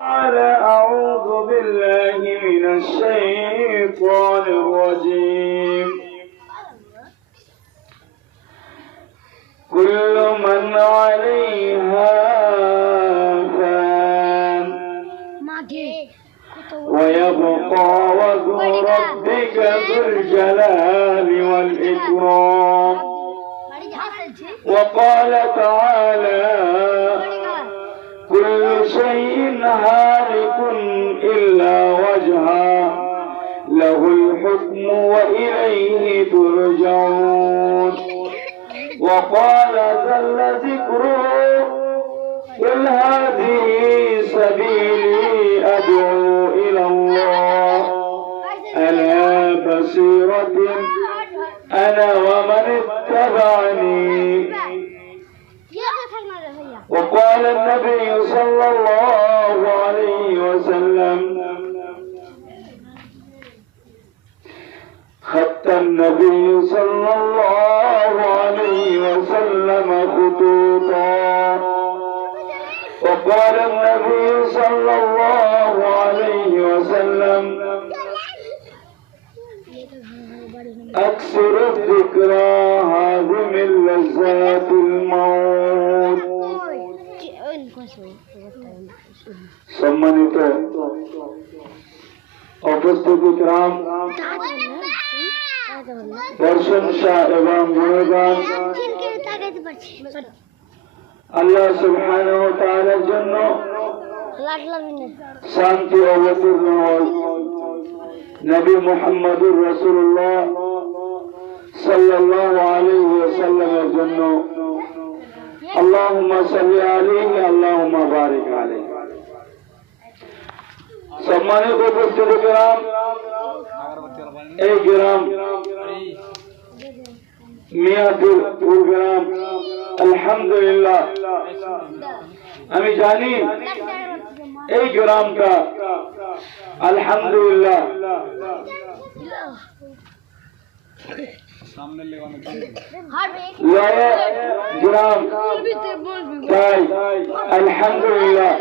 أعوذ بالله من الشيطان الرجيم. كل من عليها فان ويبقى وجه ربك ذو الجلال والإكرام. وقال تعالى كل شيء هالك إلا وجهه له الحكم وإليه ترجعون. وقال جل ذكره قل هذه سبيلي أدعو إلى الله على بصيرة أنا ومن اتبعني. وقال النبي صلى الله عليه وسلم خط النبي صلى الله عليه وسلم خطوطا. وقال النبي صلى الله عليه وسلم أكثر الذكرى هاضم لذات الموت. সম্মানিত উপস্থিতি کرام, প্রশংসা এবং গুণগান আল্লাহ সুবহানাহু ওয়া তাআলার জন্য। শান্তি অবতীর্ণ হোক নবী মুহাম্মদুর রাসূলুল্লাহ সাল্লাল্লাহু আলাইহি ওয়াসাল্লামের জন্য। আল্লাহুম্মা সাল্লি আলাইহি আল্লাহুম্মা বারিক আলাইহি। সম্মানিত উপস্থিতি کرام, এই গ্রাম মিয়াঁপুর গ্রাম আলহামদুলিল্লাহ, আমি জানি এই গ্রামটা আলহামদুলিল্লাহ গ্রাম, তাই আলহামদুলিল্লাহ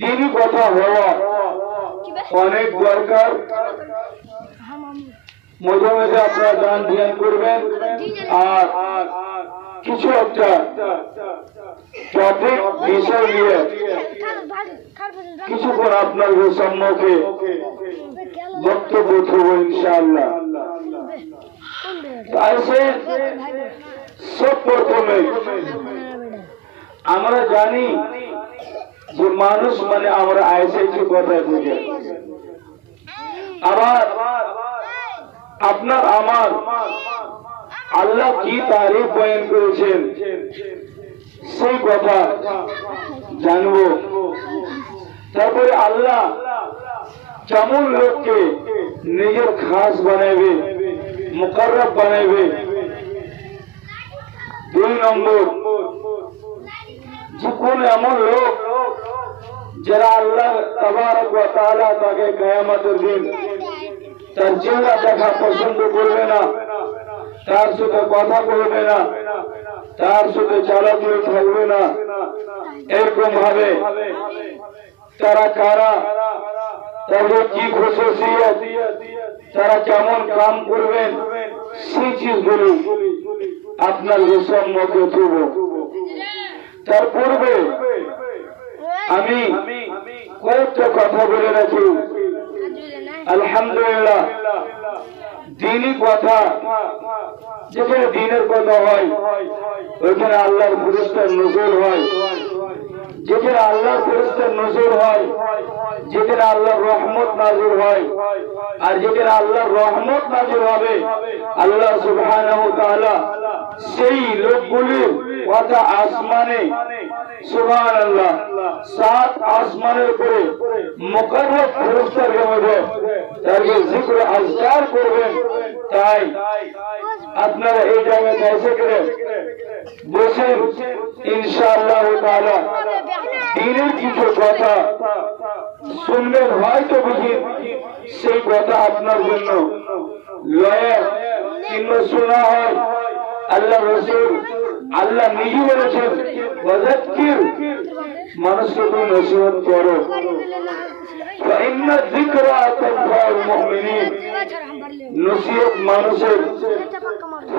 দিনই কথা হওয়া অনেক দরকার। মাঝে মাঝে আপনারা দান ধ্যান করবেন আর কিছু একটা টপিক বিষয় নিয়ে কিছুক্ষণ আপনার সম্মুখে বক্তব্য দেব ইনশাআল্লাহ। সব প্রথমে আমরা জানি যে মানুষ মানে আমরা আইসেছি কথা থেকে। আবার আপনার আমার আল্লাহ কি তারিফ বয়ান করেছেন সেই কথা জানবো। তারপরে আল্লাহ কেমন লোককে নিজের খাস বানাবে, মুকাররব বানাবে। 2 নম্বর, যে কোন এমন লোক যারা আল্লাহ তাবারক ওয়া তাআলা তাকে কিয়ামতের দিন তার চেহারা দেখা পছন্দ করবে না, তার সাথে কথা বলবে না, তার সাথে চলাচল থাকবে না। এরকম ভাবে তারা কারা, তাদের কি খাসিয়ত, তারা কেমন কাম করবেন, সেই চিজগুলো আপনার সম্মুখে তুলব। তার পূর্বে আমি কয়েকটা কথা বলে রাখি। আলহামদুলিল্লাহ দিনই কথা, যেখানে দিনের কথা হয় ওইখানে আল্লাহর ফেরেশতার নজর হয়। যেখানে আল্লাহর ফেরেশতার নজর হয়, যেখানে আল্লাহর রহমত নাযিল হয়, আর যেখানে আল্লাহর রহমত নাযিল হবে আল্লাহ সুবহানাহু ওয়া তাআলা সেই লোকগুলির কথা আসমানে সুবহানাল্লাহ 7 আসমানের উপরে মুকাররব ফেরেশতাদের মধ্যে তাকে জিকির আজকার করবেন। তাই আপনারা এই জায়গায় এসে করে বসেন ইনশাআল্লাহ তাআলা দিনের কিছু কথা শুনবেন, হয়তো বুঝি সেই কথা আপনার জন্য লয়ে কিংবা শোনা হয়। আল্লাহ রাসূল আল্লাহ নিজে বলেছেন ওয়াযাক্কির, মানুষকে তুমি নসিহত করো, ফাইন্না যিকরা তানফাউল মুমিনিন, নসিহত মানুষের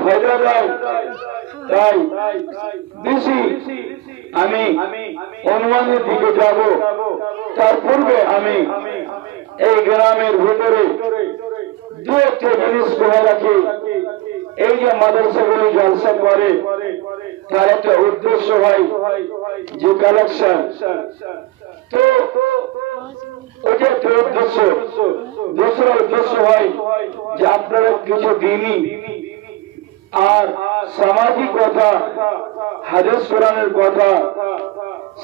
ফায়দা দেয়। তাই বেশি আমি অনুমানের দিকে যাব, তার পূর্বে আমি এই গ্রামের ভিতরে দু একটা জিনিস বলে রাখি। এই যে মাদ্রাসাগুলি জলসা করে তার একটা উদ্দেশ্য হয় যে কালেকশন, তো ওইটা একটা উদ্দেশ্য। দোসরা উদ্দেশ্য হয় যে আপনারা কিছু দিনই আর সামাজিক কথা, হাদিস কোরআনের কথা,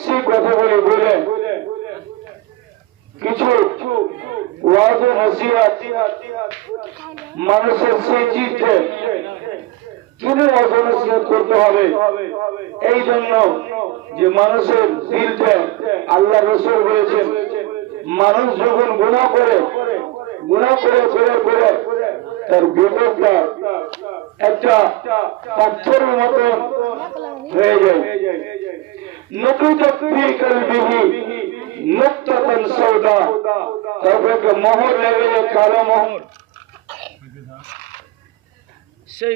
সেই কথাগুলি বলে কিছু ওয়াজ ও নসিহত মানুষের সেই চিত্তে কিনে ওয়াজ ও নসিহত করতে হবে। এই জন্য যে মানুষের দিলটা, আল্লাহ রাসূল বলেছেন মানুষ যখন গুনাহ করে তার ভিতরটা একটা পাথরের মতো হয়ে যায়। নুকতাত ফি কলবিহি নুকতাতান সাউদা, তারপর একটা মোহর লেগে যায়, কালো মোহর। সেই